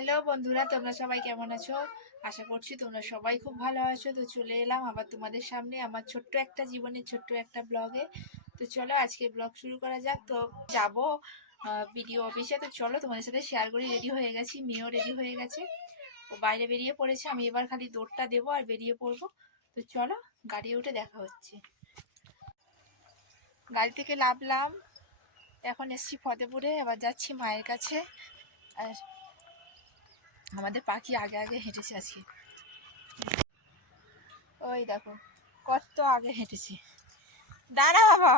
Hello বন্ধুরা, তোমরা সবাই কেমন আছো? আশা করছি তোমরা সবাই খুব ভালো আছো। তো চলে এলাম আবার তোমাদের সামনে আমার ছোট্ট একটা জীবনের ছোট্ট একটা ব্লগে। তো চলো আজকে ব্লগ শুরু করা যাক। তো যাবো ভিডিও অফিসে। তো চলো তোমাদের সাথে শেয়ার করি। রেডি হয়ে গেছি, মেয়েও রেডি হয়ে গেছে, ও বাইরে বেরিয়ে পড়েছে। আমি এবার খালি দৌড়টা দেবো আর বেরিয়ে পড়বো। তো চলো গাড়ি উঠে দেখা হচ্ছে। গাড়ি থেকে নামলাম, এখন এসছি ফতেপুরে, এবার যাচ্ছি মায়ের কাছে। আর আমাদের পাখি আগে আগে হেঁটেছে আজকে, ওই দেখো কত আগে হেঁটেছে। দাঁড়া বাবা।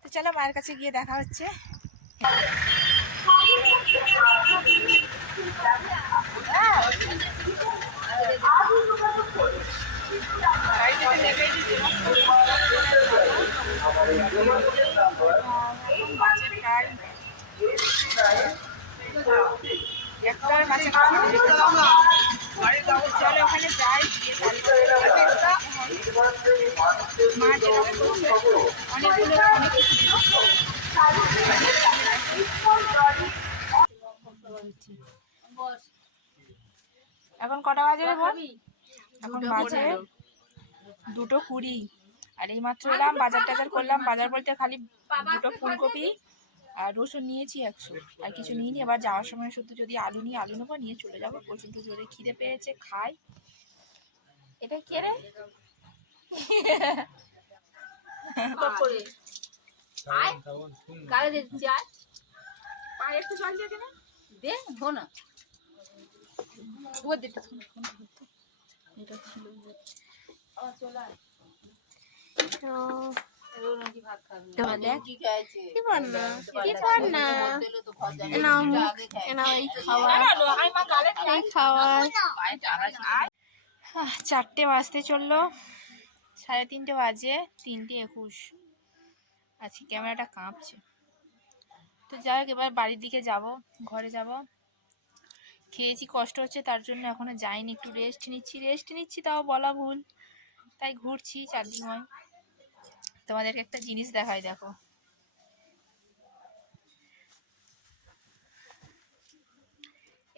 তো চলো মায়ের কাছে গিয়ে দেখা হচ্ছে। চলো ওখানে যাই, গিয়ে মা যেরকম অনেকগুলো এখন কটা বাজে রে বল? এখন বাজে 2:20। আর এই মাত্র এলাম, বাজার টাজার করলাম। বাজার বলতে খালি 2টো ফুলকপি আর রসুন নিয়েছি 100, আর কিছু নিইনি। এবার যাওয়ার সময় শুধু যদি আলু নিয়ে আলু নেবো, নিয়ে চলে যাবো। প্রচণ্ড জোরে খিদে পেয়েছে, খাই। এটা কে রে? পায়ে একটু জল দিয়ে দেবে, দে ধো না। চারটে বাজতে চললো, 3:30 বাজে, 3:21। আজকে ক্যামেরাটা কাঁপছে। তো যাই হোক, এবার বাড়ির দিকে যাব, ঘরে যাব। খেয়েছি, কষ্ট হচ্ছে তার জন্য এখনো যাইনি, একটু রেস্ট নিচ্ছি, তাও বলা ভুল। তাই ঘুরছি চারদিকে। তোমাদেরকে একটা জিনিস দেখাই, দেখো।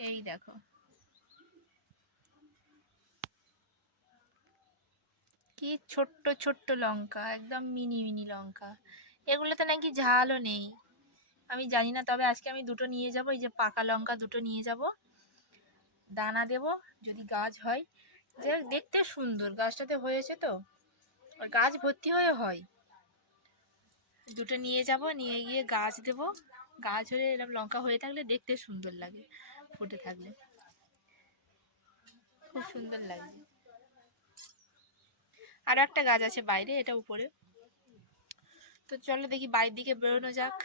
এই দেখো, কি ছোট্ট ছোট্ট লঙ্কা, একদম মিনি মিনি লঙ্কা। এগুলোতে নাকি ঝালও নেই, আমি জানি না। তবে আজকে আমি 2টো নিয়ে যাব, এই যে পাকা লঙ্কা 2টো নিয়ে যাব, দানা দেব যদি গাছ হয়। যে দেখতে সুন্দর, গাছটাতে হয়েছে তো, আর গাছ ভর্তি হয়ে হয়। 2টো নিয়ে যাব, নিয়ে গিয়ে গাছ দেব। গাছ হলে এরকম লঙ্কা হয়ে থাকলে দেখতে সুন্দর লাগে, ফুটে থাকলে খুব সুন্দর লাগে। আরো একটা গাছ আছে বাইরে, এটা উপরে। তো চলো দেখি বাড়ির দিকে বেরোনো যাক।